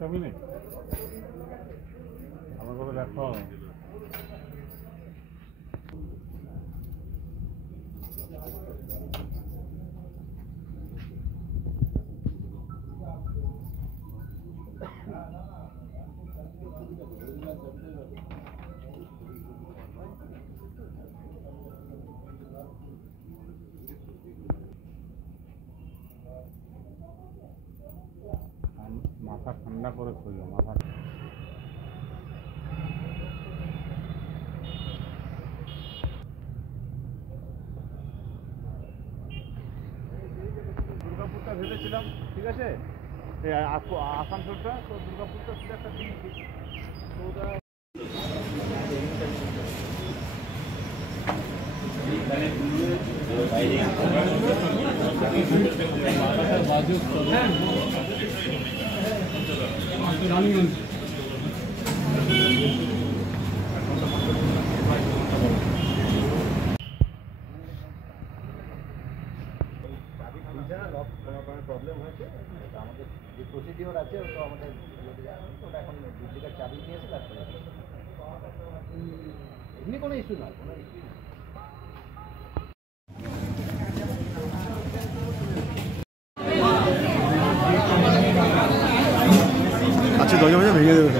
চাবি নেই আমার কথা দেখো। মাথা ঠান্ডা করে খুললো মাথা। দুর্গাপুরটা ভেবেছিলাম ঠিক আছে, আসানসোলটা তো দুর্গাপুরটা ছিল একটা দিন প্রবলেম হয়েছে। আমাদের যে প্রসিডিওর আছে ওটা আমাদের ওটা এখন ডুপ্লিকেট চাবি নিয়েছে, তারপরে এমনি কোনো ইস্যু নয়, কোনো ইস্যু নেই। আচ্ছা দরজা ফরজা ভেঙে দেবে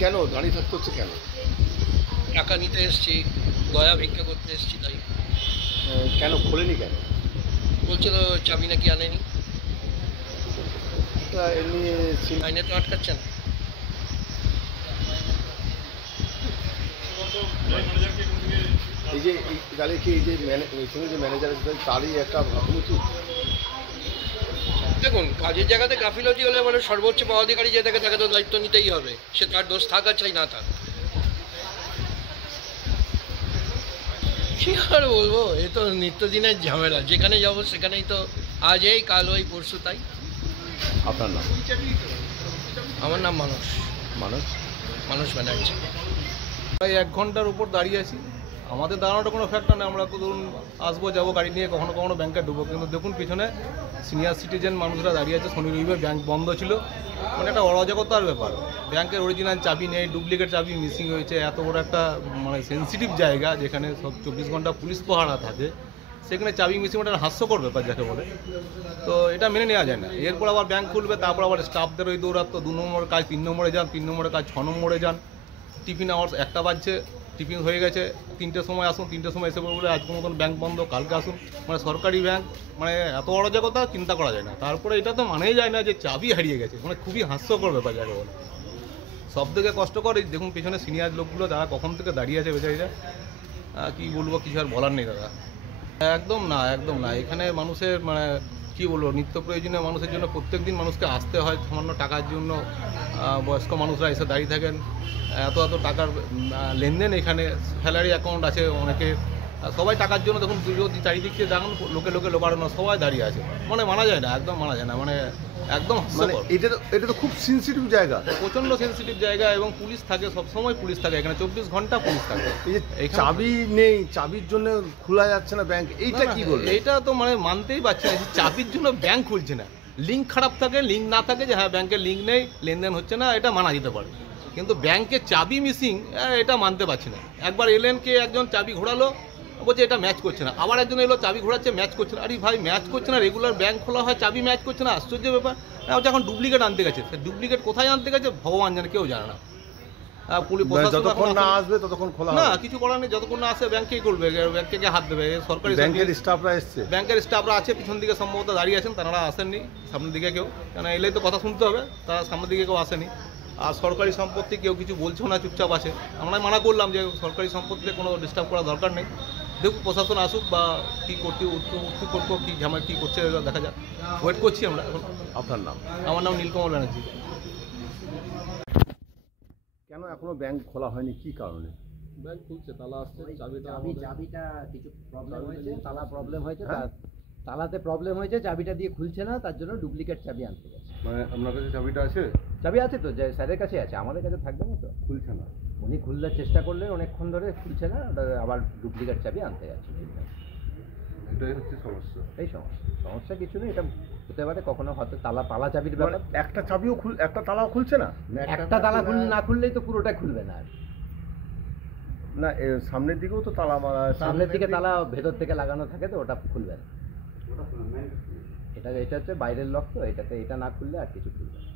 কেন দাঁড়িয়ে থাকতে হচ্ছে? কেন? টাকা নিতে এসছি, গয়া ভিক্ষা করতে এসছি, তাই। কেন খোলেনি কেন? বলছিল চাবি নাকি আনেনি। আইনে তো আটকাচ্ছে না। এই যে তাহলে কি এই যে ম্যানেজার তারই একটা ভাবমূর্তি। দেখুন, কাজের জায়গাতে গাফিলতি হলে মানে সর্বোচ্চ পদাধিকারী যে দেখে তাকে তো দায়িত্ব নিতেই হবে, সে তার দোষ থাক আর চাই না থাক। কি আর বলবো, এ তো নিত্যদিনের ঝামেলা, যেখানে যাবো সেখানেই তো আজ এই কাল ওই পরশু তাই। আপনার নাম? আমার নাম মানস ব্যানার্জি। প্রায় 1 ঘন্টার উপর দাঁড়িয়ে আছি। আমাদের দাঁড়ানোটা কোনো ফ্যাক্টর নেই, আমরা তো ধরুন আসবো যাবো গাড়ি নিয়ে, কখনো কখনো ব্যাংকে ঢুকবো, কিন্তু দেখুন পিছনে সিনিয়র সিটিজেন মানুষরা দাঁড়িয়ে আছে। শনি রবিবার ব্যাংক বন্ধ ছিল, মানে একটা অরাজকতার ব্যাপার। ব্যাংকের অরিজিনাল চাবি নেই, ডুপ্লিকেট চাবি মিসিং হয়েছে। এত বড় একটা মানে সেন্সিটিভ জায়গা যেখানে সব 24 ঘন্টা পুলিশ পাহারা থাকে, সেখানে চাবি মিসিং ওটা হাস্যকর ব্যাপার যাকে বলে। তো এটা মেনে নেওয়া যায় না। এরপর আবার ব্যাংক খুলবে, তারপর আবার স্টাফদের ওই দৌড়াতো, 2 নম্বরের কাজ 3 নম্বরে যান, 3 নম্বরের কাজ 6 নম্বরে যান। টিফিন আওয়ার্স 1টা বাজছে, টিফিন হয়ে গেছে, 3টের সময় আসুন, 3টের সময় এসে বলে আজকে মতন ব্যাংক বন্ধ, কালকে আসুন। মানে সরকারি ব্যাংক, মানে এত অরাজকতা চিন্তা করা যায় না। তারপরে এটা তো মানেই যায় না যে চাবি হারিয়ে গেছে, মানে খুবই হাস্যকর ব্যাপার যাকে বলে। সব থেকে কষ্টকর এই দেখুন পেছনে সিনিয়র লোকগুলো, যারা কখন থেকে দাঁড়িয়ে আছে বেচারিরা, কী বলবো, কিছু আর বলার নেই দাদা। একদম না। এখানে মানুষের মানে কী বলবো, নিত্য প্রয়োজনীয় মানুষের জন্য প্রত্যেক দিন মানুষকে আসতে হয় সামান্য টাকার জন্য। বয়স্ক মানুষরা এসে দাঁড়িয়ে থাকেন, এত টাকার লেনদেন এখানে, স্যালারি অ্যাকাউন্ট আছে অনেকে, সবাই টাকার জন্য দেখুন চারিদিকে দেখুন লোকে লোকারণ্য সবাই দাঁড়িয়ে আছে। মানে মানা যায় না, একদম মানা যায় না, মানে একদম মানে এটা তো খুব সেন্সিটিভ জায়গা, প্রচণ্ড সেন্সিটিভ জায়গা। এবং পুলিশ থাকে, সবসময় পুলিশ থাকে এখানে, 24 ঘন্টা পুলিশ থাকে। এই যে চাবি নেই, চাবির জন্য খোলা যাচ্ছে না ব্যাংক, এইটা কি বলবো? এইটা তো মানে মানতেই পারছি না যে চাবির জন্য ব্যাংক খুলছে না। লিঙ্ক খারাপ থাকে, লিঙ্ক না থাকে যে হ্যাঁ ব্যাংকের লিঙ্ক নেই, লেনদেন হচ্ছে না, এটা মানা যেতে পারে। কিন্তু ব্যাংকের চাবি মিসিং, এটা মানতে পারছি না। একবার এলেন কে একজন চাবি ঘোরালো, বলছে এটা ম্যাচ করছে না, আবার একজন এলো চাবি ঘোরাচ্ছে, ম্যাচ করছে না। আরে ভাই ম্যাচ করছে না, রেগুলার ব্যাংক খোলা হয়, চাবি ম্যাচ করছে না, আশ্চর্য ব্যাপার। হচ্ছে এখন ডুপ্লিকেট আনতে গেছে, ডুপ্লিকেট কোথায় আনতে গেছে ভগবান জানে, কেউ জানে না। পুলিশ প্রশাসন যতক্ষণ এখন না আসেনি। আসবে ততক্ষণ খোলা না হবে। কিছু করার নেই, যতক্ষণ না আসে ব্যাংকেই করবে, ব্যাংকে গিয়ে হাত দেবে। সরকারি ব্যাংকের স্টাফরা এসছে, ব্যাংকের স্টাফরা আছে পিছন দিকে সম্ভবত দাঁড়িয়ে আছেন, তারা আসেননি সামনের দিকে কেউ, কেন এলেই তো কথা শুনতে হবে, তারা সামনের দিকে কেউ আসেনি। আর সরকারি সম্পত্তি কেউ কিছু বলছো না, চুপচাপ আছে। আমরা মানা করলাম যে সরকারি সম্পত্তিতে কোনো ডিস্টার্ব করার দরকার নেই, দেখুক প্রশাসন আসুক বা কী করতে উত্তর কী ঝামেলা কী করছে দেখা যাক, ওয়েট করছি আমরা এখন। আপনার নাম? আমার নাম নীলকমল ব্যানার্জি। কেন এখনো ব্যাংক খোলা হয়নি, কি কারণে? ব্যাংক খুলছে, তালা আসছে, চাবিটা কিছু প্রবলেম হয়েছে, তালা প্রবলেম হয়েছে, হ্যাঁ? তালাতে প্রবলেম হয়েছে, চাবিটা দিয়ে খুলছে না, তার জন্য ডুপ্লিকেট চাবি আনতে গেছে। মানে আপনার কাছে চাবিটা আছে? চাবি আছে তো, যে স্যারের কাছে আছে, আমাদের কাছে থাকবে না তো। খুলছে না। উনি খুলতে চেষ্টা করলেন অনেকক্ষণ ধরে, খুলছে না, ওটা আবার ডুপ্লিকেট চাবি আনতে গেছে। এটাই হচ্ছে সমস্যা। এই সমস্যা কিছু নেই, এটা হতে পারে কখনো হয়তো পালা চাবির মানে ব্যাপার। একটা চাবিও একটা তালাও খুলছে না? একটা তালা না খুললেই তো পুরোটা খুলবে না। না, সামনের দিকেও তো তালা মারা আছে। সামনের দিকে তালা ভেতর থেকে লাগানো থাকে, তো ওটা খুলবে না। এটা হচ্ছে বাইরের লক, তো এটাতে এটা না খুললে আর কিছু খুলবে না।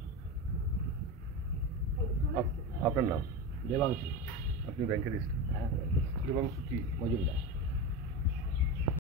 আপনার নাম? দেবাংশু। আপনি ব্যাংকের স্টাফ? হ্যাঁ, দেবাংশু কি? মজুমদার।